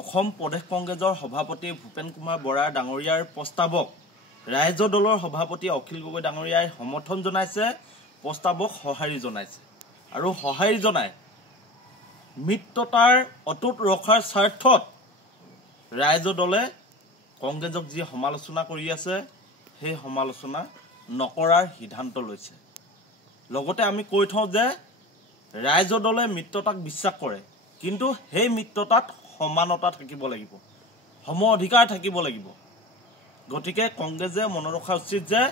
অসম প্ৰদেশ কংগ্ৰেছৰ সভাপতি ভূপেন কুমাৰ বৰা ডাঙৰীয়াৰ প্ৰস্তাৱক ৰাইজ দলৰ সভাপতি অখিল গগৈ ডাঙৰীয়াই সমৰ্থন জনাইছে, প্ৰস্তাৱক সঁহাৰি জনাইছে আৰু সঁহাৰি জনাই মিত্ৰতাৰ অটুট ৰখাৰ স্বাৰ্থত ৰাইজ দলে কংগ্ৰেছক যি সমালোচনা কৰি আছে সেই সমালোচনা নকৰাৰ সিদ্ধান্ত লৈছে। লগতে আমি কৈ থওঁ যে ৰাইজ দলে মিত্ৰতাক বিশ্বাস কৰে, কিন্তু সেই মিত্ৰতাত সমানতা থাকিব লাগিব, সম অধিকাৰ থাকিব লাগিব। গতিকে কংগ্ৰেছে মনত ৰখা উচিত যে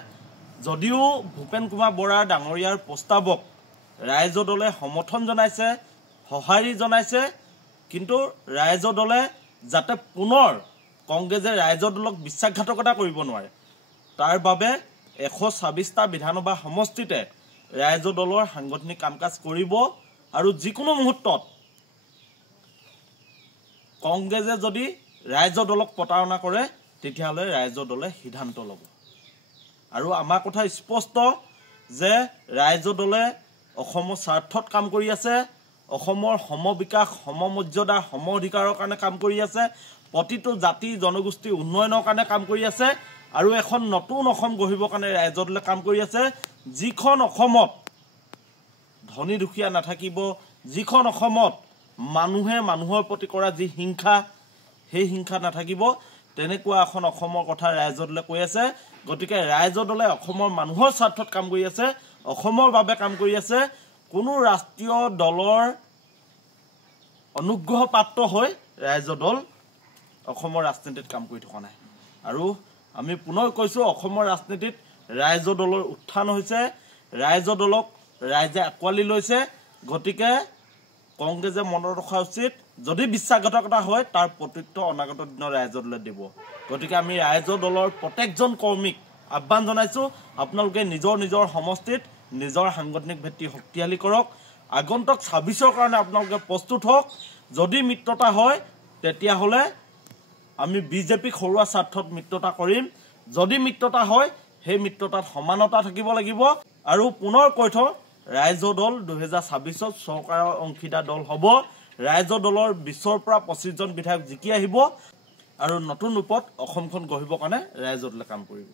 যদিও ভূপেন কুমাৰ বৰা ডাঙৰীয়াৰ প্ৰস্তাৱক ৰাইজ দলে সমৰ্থন জনাইছে, সঁহাৰি জনাইছে, কিন্তু ৰাইজ দলে যাতে পুনৰ কংগ্ৰেছে ৰাইজ দলক বিশ্বাসঘাতকতা কৰিব নোৱাৰে, তাৰ বাবে 126টা বিধানসভা সমষ্টিতে ৰাইজ দলৰ সাংগঠনিক কাম কাজ কৰিব আৰু যিকোনো মুহূৰ্তত কংগ্ৰেছে যদি ৰাইজ দলক প্ৰতাৰণা কৰে তেতিয়াহ'লে ৰাইজ দলে সিদ্ধান্ত ল'ব। আৰু আমাৰ কথা স্পষ্ট যে ৰাইজ দলে অসমৰ স্বাৰ্থত কাম কৰি আছে, অসমৰ সমবিকাশ, সমমৰ্যাদা, সম অধিকাৰৰ কাৰণে কাম কৰি আছে, প্ৰতিটো জাতি জনগোষ্ঠীৰ উন্নয়নৰ কাৰণে কাম কৰি আছে আৰু এখন নতুন অসম গঢ়িবৰ কাৰণে ৰাইজ দলে কাম কৰি আছে, যিখন অসমত ধনী দুখীয়া নাথাকিব, যিখন অসমত মানুহে মানুহৰ প্ৰতি কৰা যি হিংসা সেই হিংসা নাথাকিব, তেনেকুৱা এখন অসমৰ কথা ৰাইজ দলে কৈ আছে। গতিকে ৰাইজ দলে অসমৰ মানুহৰ স্বাৰ্থত কাম কৰি আছে, অসমৰ বাবে কাম কৰি আছে, কোনো ৰাষ্ট্ৰীয় দলৰ অনুগ্ৰহ প্ৰাপ্ত হৈ ৰাইজ দল অসমৰ ৰাজনীতিত কাম কৰি থকা নাই। আৰু আমি পুনৰ কৈছোঁ, অসমৰ ৰাজনীতিত ৰাইজ দলৰ উত্থান হৈছে, ৰাইজ দলক ৰাইজে আঁকোৱালি লৈছে। গতিকে কংগ্ৰেছে মনত ৰখা উচিত, যদি বিশ্বাসঘাতকতা হয় তাৰ প্ৰত্যুত্তৰ অনাগত দিনত ৰাইজ দলে দিব। গতিকে আমি ৰাইজ দলৰ প্ৰত্যেকজন কৰ্মীক আহ্বান জনাইছোঁ, আপোনালোকে নিজৰ নিজৰ সমষ্টিত নিজৰ সাংগঠনিক ভিত্তি শক্তিশালী কৰক, আগন্তুক 26ৰ কাৰণে আপোনালোকে প্ৰস্তুত হওক। যদি মিত্ৰতা হয় তেতিয়াহ'লে আমি বিজেপিক হৰুৱা স্বাৰ্থত মিত্ৰতা কৰিম, যদি মিত্ৰতা হয় সেই মিত্ৰতাত সমানতা থাকিব লাগিব। আৰু পুনৰ কৈ থওঁ, ৰাইজ দল 2026ত চৰকাৰৰ অংশীদাৰ দল হ'ব, ৰাইজ দলৰ 20ৰ পৰা 25জন বিধায়ক জিকি আহিব আৰু নতুন ৰূপত অসমখন গঢ়িবৰ কাৰণে ৰাইজ দলে কাম কৰিব।